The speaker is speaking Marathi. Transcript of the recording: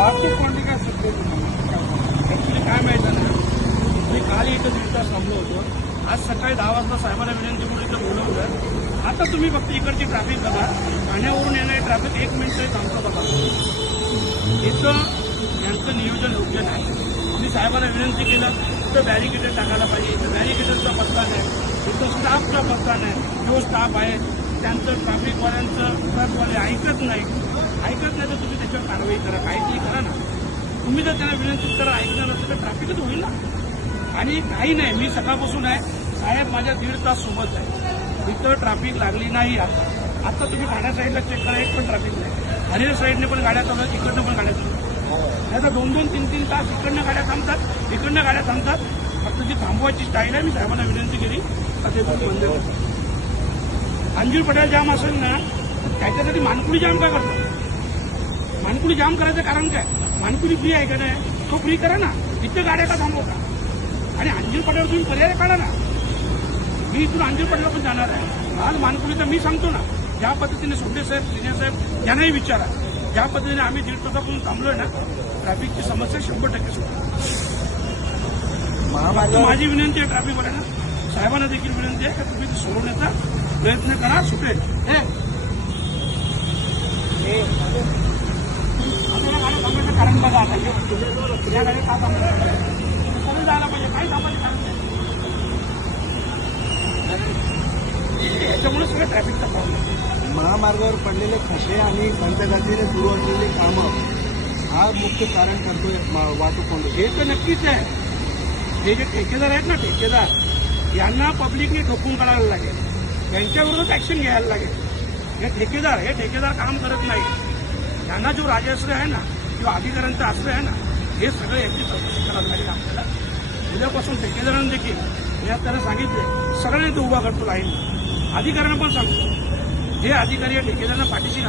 वाहतूक कोणती काय काय माहिती ना मी काल इथं दीड तास थांबलो होतो आज सकाळी दहा वाजता साहेबांना विनंती करून इथं बोलवलं आता तुम्ही फक्त इकडची ट्रॅफिक बघा ठाण्यावरून येणारी ट्रॅफिक एक मिनिट तरी थांबतं बघा इथं यांचं नियोजन योग्य नाही मी साहेबांना विनंती केलं तर बॅरिकेटर टाकायला पाहिजे इथं बॅरिकेटरचा पत्ता नाही इथं स्टाफचा पत्ता नाही जो स्टाफ आहे त्यांचं ट्रॅफिकवाल्यांचं ट्रकवाले ऐकत नाही ऐकत नाही तर तुम्ही त्याच्यावर कारवाई करा काहीतरी करा ना. तुम्ही जर त्यांना विनंती करा ऐकणार नसेल तर ट्रॅफिकच होईल ना. आणि काही नाही मी सकाळपासून आहे. साहेब माझ्या दीड तास सोबत आहे. इथं ट्रॅफिक लागली नाही आता. आता तुम्ही ठाण्या साईडला चेक करा एक पण ट्रॅफिक नाही. हरिहर साईडने पण गाड्या चालवतात इकडनं पण गाड्या चालू त्याचा दोन दोन तीन तीन तास इकडनं गाड्या थांबतात इकडनं गाड्या थांबतात. फक्त जी थांबवायची स्टाईल आहे मी साहेबांना विनंती केली तर ते पण बंद अंजीर पटेल जाम असेल ना त्याच्यासाठी मानकुडी जाम का करतो मानकुडी जाम करायचं कारण काय? मानकुडी फ्री आहे का नाही? तो फ्री करा ना. इथं गाड्या का थांबवता? आणि अंजीर पटेल तुम्ही पर्याय काढा ना. मी इथून अंजीर पटेला पण जाणार आहे. आज मानकुडीचा मी सांगतो ना ज्या पद्धतीने सोंडे साहेब सिनियर साहेब यांनाही विचारा. ज्या पद्धतीने आम्ही दीड तासापासून थांबलोय ना ट्रॅफिकची समस्या शंभर टक्के सुटेल. माझी विनंती आहे ट्रॅफिकवाल्यांना साहेबांना देखील विनंती आहे की तुम्ही ते सोडवण्याचा प्रयत्न करा सुटेल हे आपल्याला गाड्या थांबण्याचं कारण बघा आता हे. या गाड्या का थांबल्या जायला पाहिजे काही थांबायचं कारण नाही याच्यामुळे सगळं ट्रॅफिकचा प्रॉब्लेम महामार्गावर पडलेले खड्डे आणि गतीने सुरू असलेली कामं हा मुख्य कारण ठरतोय मा- वाहतूक कोंडी. हे तर नक्कीच आहे. हे जे ठेकेदार आहेत ना ठेकेदार यांना पब्लिकने ठोकून काढायला लागेल. यांच्याविरोधात ऍक्शन घ्यायला लागेल. हे ठेकेदार हे ठेकेदार काम करत नाही. यांना जो राजाश्रय आहे ना किंवा अधिकाऱ्यांचा आश्रय आहे ना हे सगळं याची चौकशी करायला लागेल. आपल्याला उद्यापासून ठेकेदारांना देखील मी आज त्यांना सांगितले सगळ्यांनी तो उभा करतो लाईन. अधिकाऱ्यांना पण सांगतो. जे अधिकारी या ठेकेदारांना पाठीशी घालतात.